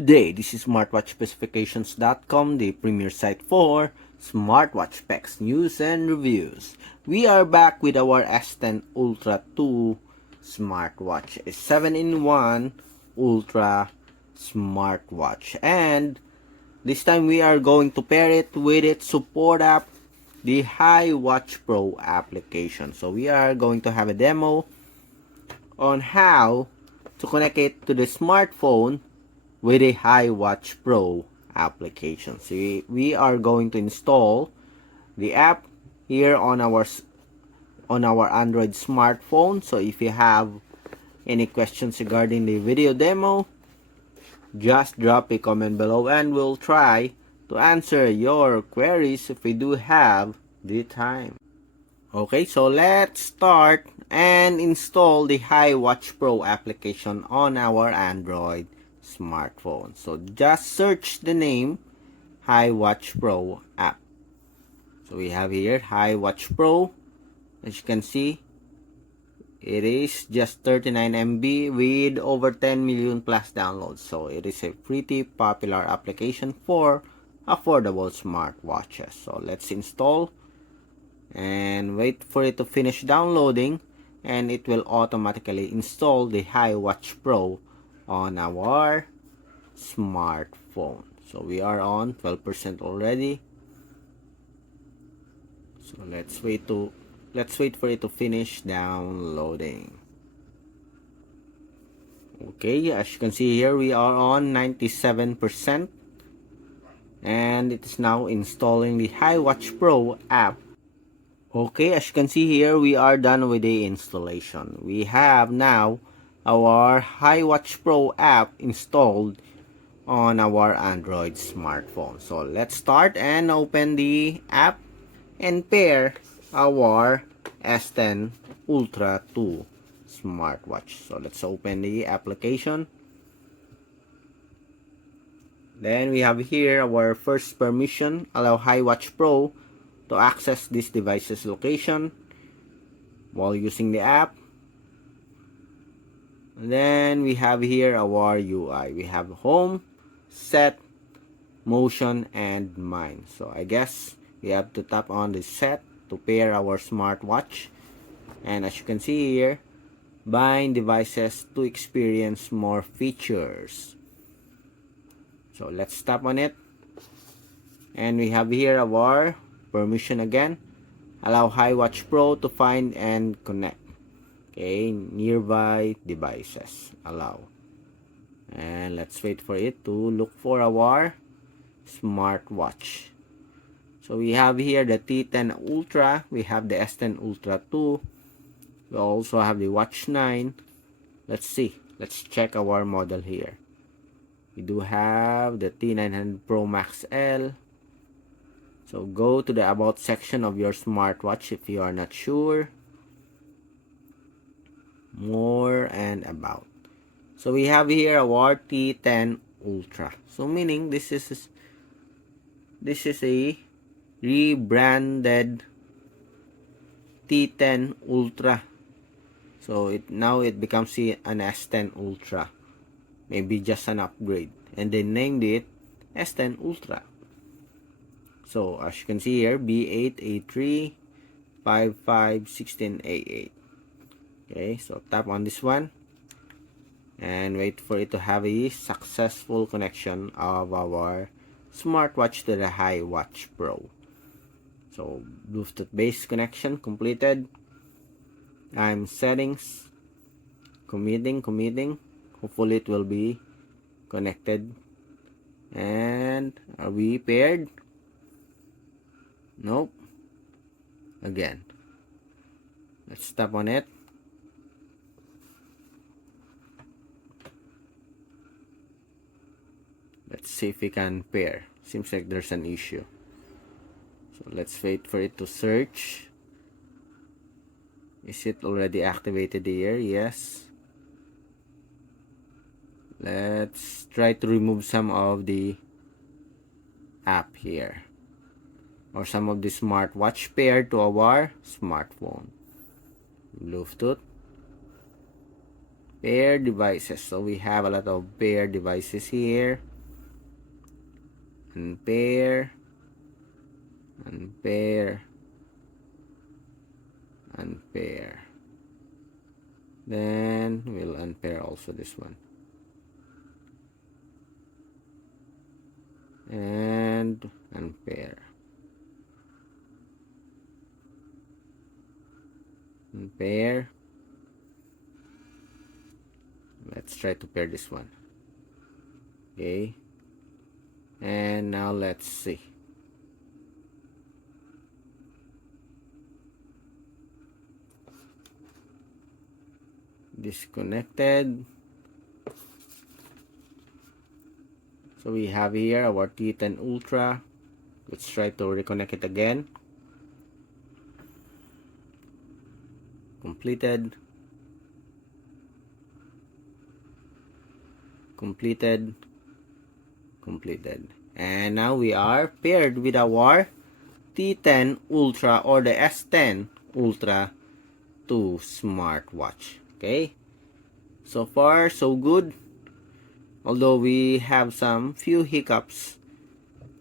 Good day, this is smartwatchspecifications.com, the premier site for smartwatch specs, news, and reviews. We are back with our S10 Ultra 2 smartwatch, a 7-in-1 Ultra smartwatch. And this time we are going to pair it with its support app, the HiWatch Pro application. So we are going to have a demo on how to connect it to the smartphone with a HiWatch Pro application. So we are going to install the app here on our Android smartphone. So if you have any questions regarding the video demo, just drop a comment below and we'll try to answer your queries if we do have the time. Okay, so let's start and install the HiWatch Pro application on our Android smartphone. So just search the name HiWatch Pro app. So we have here HiWatch Pro. As you can see, it is just 39 MB with over 10 million plus downloads. So it is a pretty popular application for affordable smartwatches. So let's install and wait for it to finish downloading, and it will automatically install the HiWatch Pro on our smartphone. So we are on 12% already. So let's wait for it to finish downloading. Okay, as you can see here, we are on 97%, and it is now installing the HiWatch Pro app. Okay, as you can see here, we are done with the installation. We have now our HiWatch Pro app installed on our Android smartphone. So let's start and open the app and pair our S10 Ultra 2 smartwatch. So let's open the application. Then we have here our first permission, allow HiWatch Pro to access this device's location while using the app. And then we have here our UI. We have home, set, motion, and mine. So I guess we have to tap on the set to pair our smartwatch. And as you can see here, bind devices to experience more features. So let's tap on it. And we have here our permission again, allow HiWatch Pro to find and connect. Okay, nearby devices, allow. And let's wait for it to look for our smartwatch. So we have here the T10 Ultra, we have the S10 Ultra 2, we also have the Watch 9. Let's see, let's check our model here. We do have the T900 Pro Max L. So go to the about section of your smartwatch if you are not sure. More and about. So we have here our T10 Ultra. So meaning this is a rebranded T10 Ultra. So now it becomes an S10 Ultra. Maybe just an upgrade. And they named it S10 Ultra. So as you can see here, B8, A3, 55, 16, A8. Okay, so tap on this one and wait for it to have a successful connection of our smartwatch to the HiWatch Pro. So Bluetooth based connection completed. I'm settings, committing. Hopefully it will be connected. And are we paired? Nope. Again. Let's tap on it. Let's see if we can pair. Seems like there's an issue. So let's wait for it to search. Is it already activated here? Yes. Let's try to remove some of the app here, or some of the smartwatch paired to our smartphone. Bluetooth, pair devices. So we have a lot of pair devices here. unpair, unpair, unpair. Then we'll unpair also this one. And unpair. Unpair. Let's try to pair this one. Okay. And now let's see. Disconnected. So we have here our T10 Ultra. Let's try to reconnect it again. Completed. Completed. Completed. And now we are paired with our T10 Ultra or the S10 Ultra 2 smartwatch. Okay. So far, so good. Although we have some few hiccups,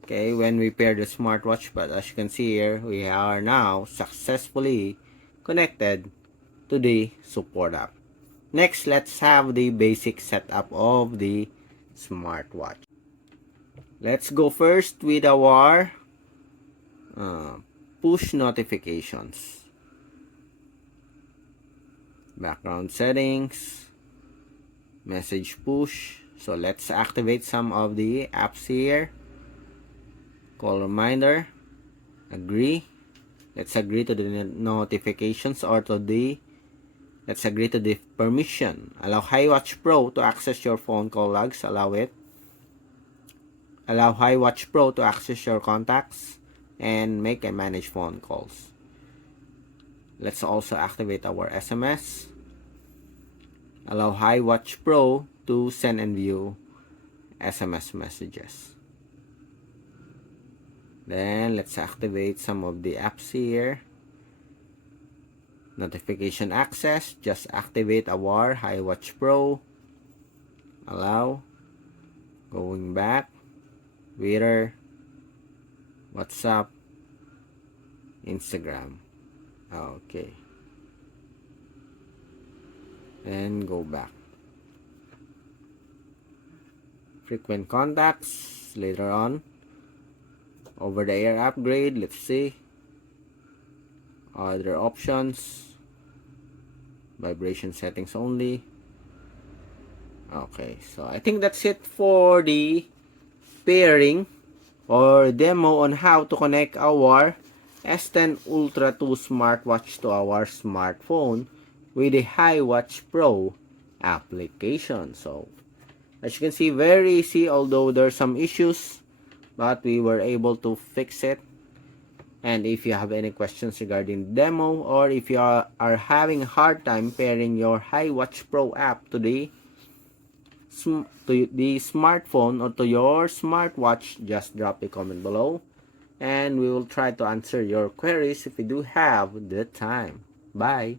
okay, when we pair the smartwatch, but as you can see here, we are now successfully connected to the support app. Next, let's have the basic setup of the smartwatch. Let's go first with our push notifications. Background settings, message push. So let's activate some of the apps here. Call reminder, agree. Let's agree to the notifications or to the, let's agree to the permission. Allow HiWatch Pro to access your phone call logs. Allow it. Allow HiWatch Pro to access your contacts and make and manage phone calls. Let's also activate our SMS. Allow HiWatch Pro to send and view SMS messages. Then let's activate some of the apps here. Notification access, just activate our HiWatch Pro. Allow. Going back. Twitter, WhatsApp, Instagram. Okay. And go back. Frequent contacts later on. Over the air upgrade, let's see. Other options. Vibration settings only. Okay, so I think that's it for the pairing or demo on how to connect our S10 Ultra 2 smartwatch to our smartphone with the HiWatch Pro application. So as you can see, very easy, although there's some issues, but we were able to fix it. And if you have any questions regarding demo, or if you are having a hard time pairing your HiWatch Pro app to the smartphone or to your smartwatch, just drop a comment below and we will try to answer your queries if we do have the time. Bye.